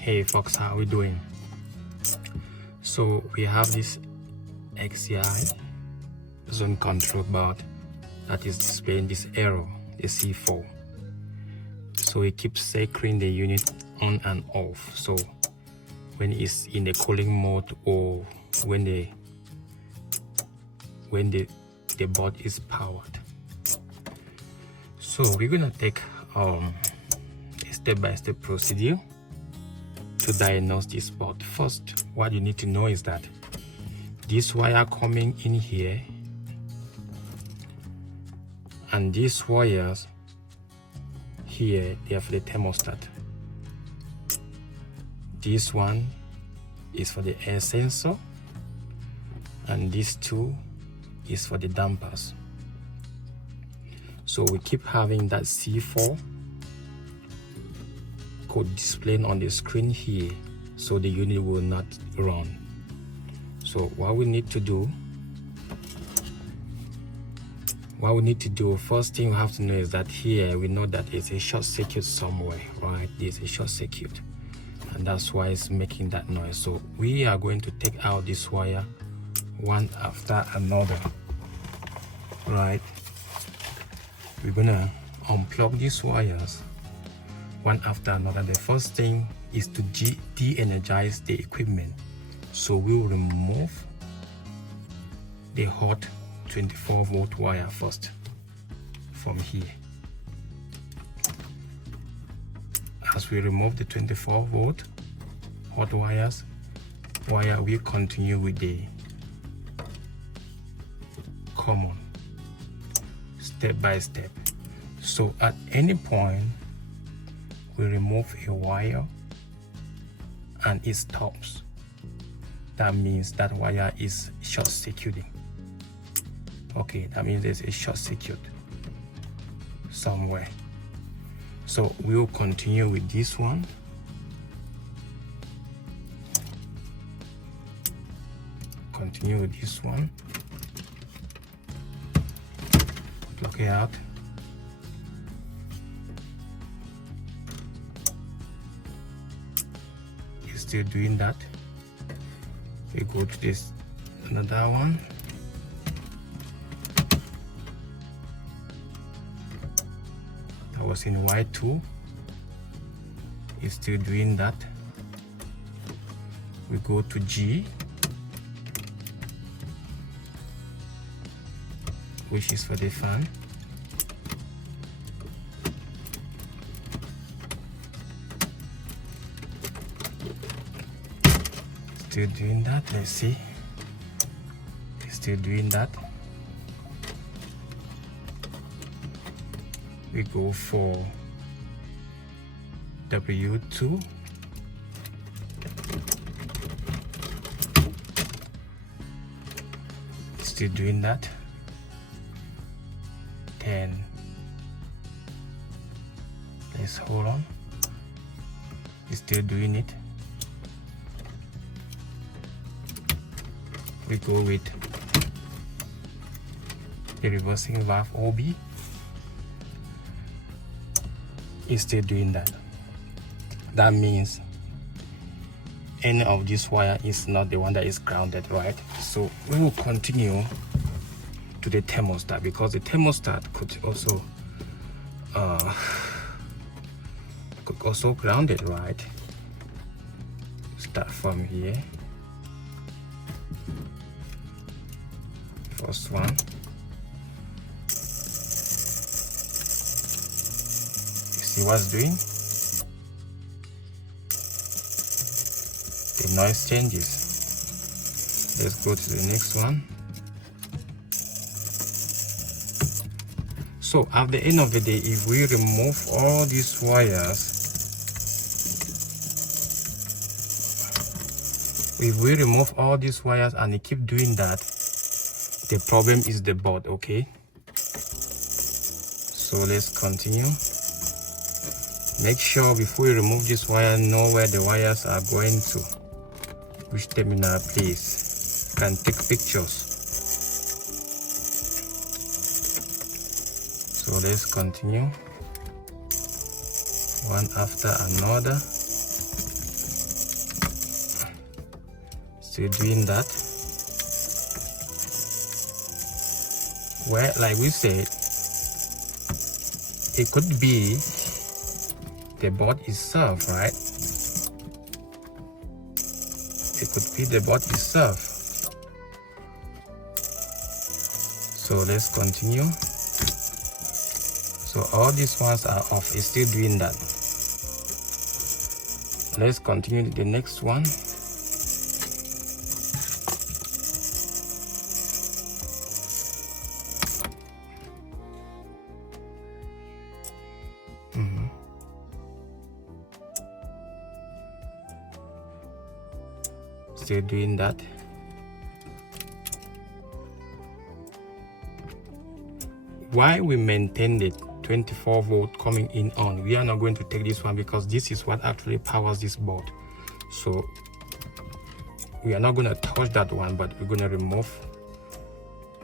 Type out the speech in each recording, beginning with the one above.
Hey folks, how we doing? So we have this ecojay zone control board that is displaying this error, the C4. So it keeps cycling the unit on and off. So when it's in the cooling mode or when the board is powered. So we're gonna take a step-by-step procedure to diagnose this board. First, what you need to know is that this wire coming in here and these wires here, they are for the thermostat. This one is for the air sensor and these two is for the dampers. So we keep having that C4 code displaying on the screen here, so the unit will not run. So what we need to do, first thing we have to know is that here we know that it's a short circuit somewhere, right? There's a short circuit and that's why it's making that noise. So we are going to take out this wire one after another, right? We're gonna unplug these wires one after another. The first thing is to de-energize the equipment. So we will remove the hot 24-volt wire first from here. As we remove the 24-volt hot wire, we continue with the common step by step. So at any point we remove a wire and it stops, that means that wire is short circuiting. Okay, that means there's a short circuit somewhere. So we will continue with this one. Continue with this one. Plug it out. It's still doing that. We go to this another one. That was in Y2. It's still doing that. We go to G, which is for the fan. Still doing that. Let's see. It's still doing that. We go for W2. Still doing that. 10. Let's hold on. It's still doing it. We go with the reversing valve OB. It's still doing that. That means any of this wire is not the one that is grounded, right? So we will continue to the thermostat, because the thermostat could also ground it, right? Start from here. First one. See what's doing? The noise changes. Let's go to the next one. So at the end of the day, if we remove all these wires, and they keep doing that, the problem is the board, okay? So let's continue. Make sure before you remove this wire, know where the wires are going to, which terminal, please. You can take pictures. So let's continue one after another. Still doing that. Well, like we said, it could be the board itself, right? It could be the board itself. So let's continue. So all these ones are off. It's still doing that. Let's continue to the next one. Still doing that. Why we maintain the 24 volt coming in on, we are not going to take this one because this is what actually powers this board. So we are not going to touch that one, but we're going to remove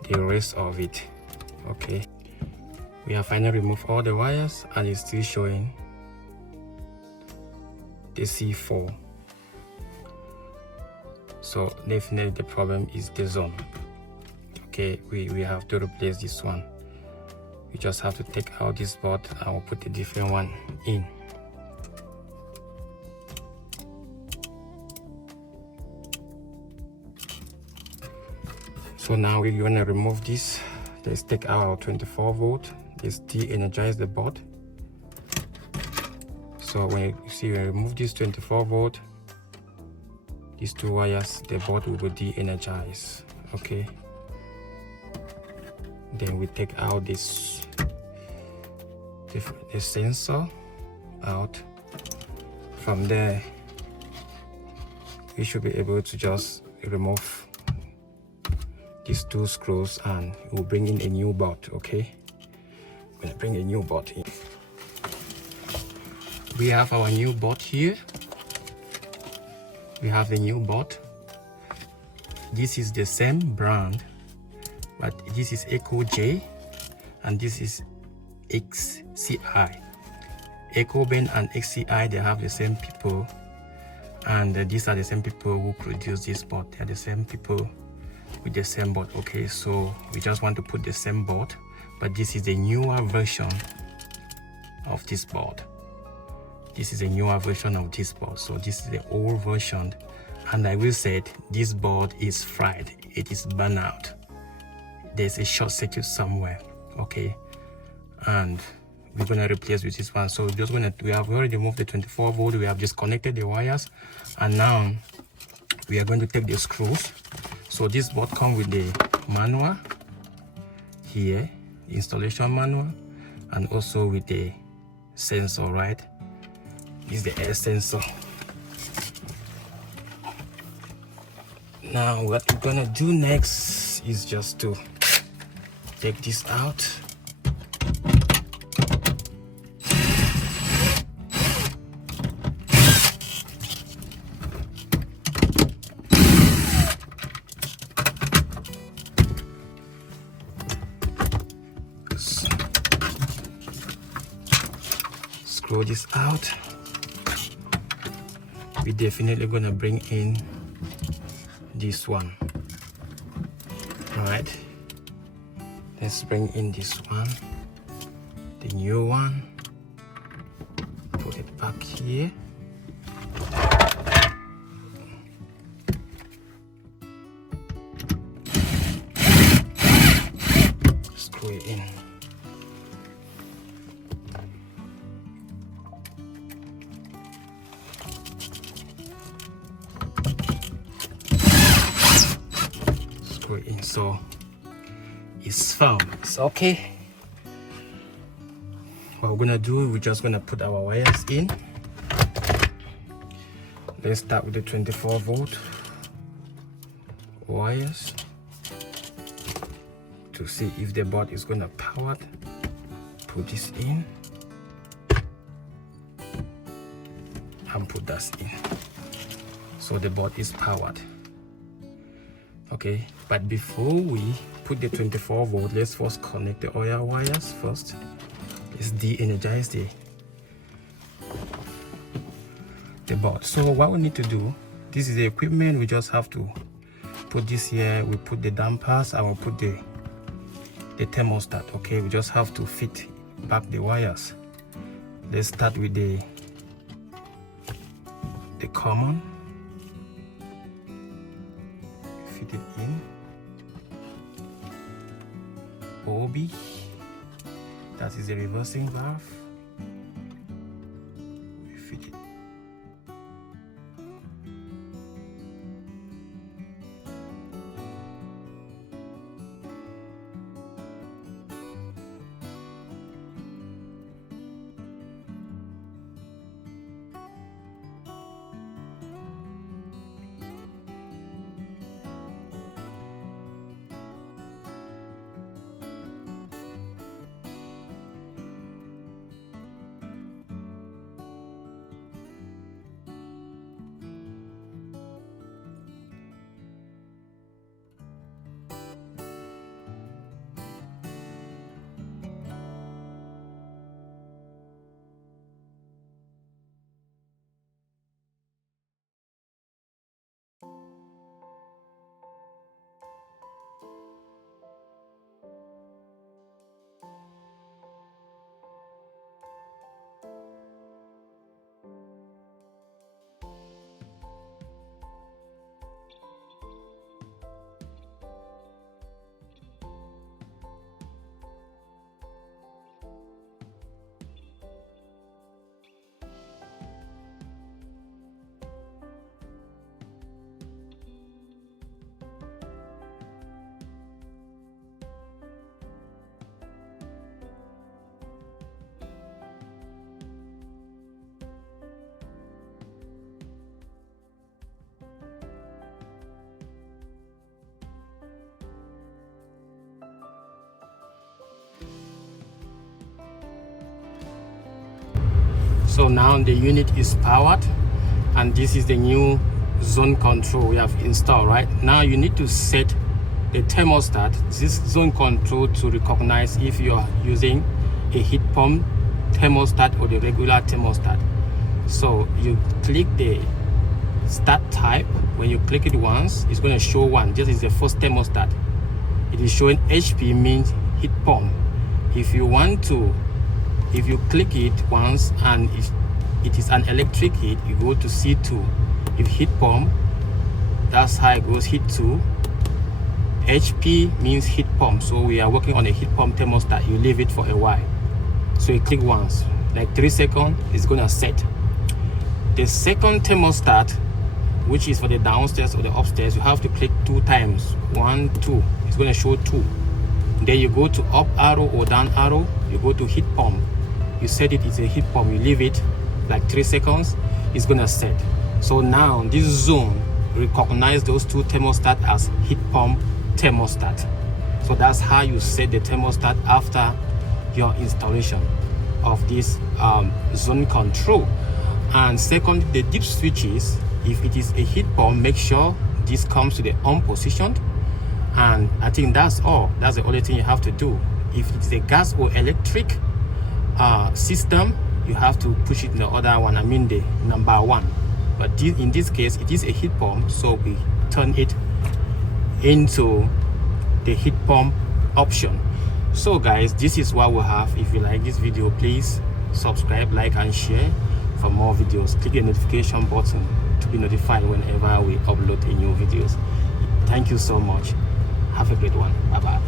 the rest of it. Okay, we have finally removed all the wires and it's still showing the C4. So definitely the problem is the zone. Okay, we have to replace this one. We just have to take out this board and we'll put a different one in. So now we're going to remove this. Let's take out our 24 volt. Let's de-energize the board. So when you see we remove this 24 volt, these two wires, the board will be de-energized. Okay, then we take out this the sensor out. From there we should be able to just remove these two screws and we'll bring in a new board. Okay, I'm gonna bring a new board in. We have our new board here. We have the new board. This is the same brand, but this is ecojay and this is XCI. EcoBand and XCI, they have the same people, and these are the same people who produce this board. They are the same people with the same board. Okay, so we just want to put the same board, but this is the newer version of this board. This is a newer version of this board. So this is the old version, and like we said, this board is fried. It is burned out. There's a short circuit somewhere. Okay, and we're gonna replace with this one. So we have already removed the 24 volt. We have disconnected the wires, and now we are going to take the screws. So this board comes with the manual here, the installation manual, and also with the sensor, right? This is the air sensor. Now what we're gonna do next is just to take this out. Screw this out. We're definitely gonna bring in this one. All right, let's bring in this one, the new one. Put it back here. Screw it in. In, so it's firm. It's okay. What we're gonna do, we're just gonna put our wires in. Let's start with the 24 volt wires to see if the board is gonna power. Put this in and put that in, so the board is powered. Okay, but before we put the 24 volt, let's first connect the oil wires first. Let's de-energize the board. So what we need to do, this is the equipment. We just have to put this here, we put the dampers, and we'll put the thermostat. Okay, we just have to fit back the wires. Let's start with the common. Fit it in. OB, that is the reversing valve. We fit it. So now the unit is powered, and this is the new zone control we have installed. Right now you need to set the thermostat, this zone control, to recognize if you are using a heat pump thermostat or the regular thermostat. So you click the start type. When you click it once, it's going to show 1. This is the first thermostat. It is showing HP, means heat pump. If you click it once and it is an electric heat, you go to C2. If heat pump, that's how it goes, heat 2. HP means heat pump, so we are working on a heat pump thermostat. You leave it for a while. So you click once, like 3 seconds, it's gonna set. The second thermostat, which is for the downstairs or the upstairs, you have to click 2 times. 1, 2, it's gonna show 2. Then you go to up arrow or down arrow, you go to heat pump. You set it's a heat pump, you leave it like 3 seconds, it's gonna set. So now this zone recognize those 2 thermostat as heat pump thermostat. So that's how you set the thermostat after your installation of this zone control. And second, the dip switches, if it is a heat pump, make sure this comes to the on position. And I think that's all. That's the only thing you have to do. If it's a gas or electric system, you have to push it in the other one, I mean the number 1. But in this case, it is a heat pump, so we turn it into the heat pump option. So guys, this is what we have. If you like this video, please subscribe, like, and share for more videos. Click the notification button to be notified whenever we upload a new videos. Thank you so much. Have a great one. Bye bye.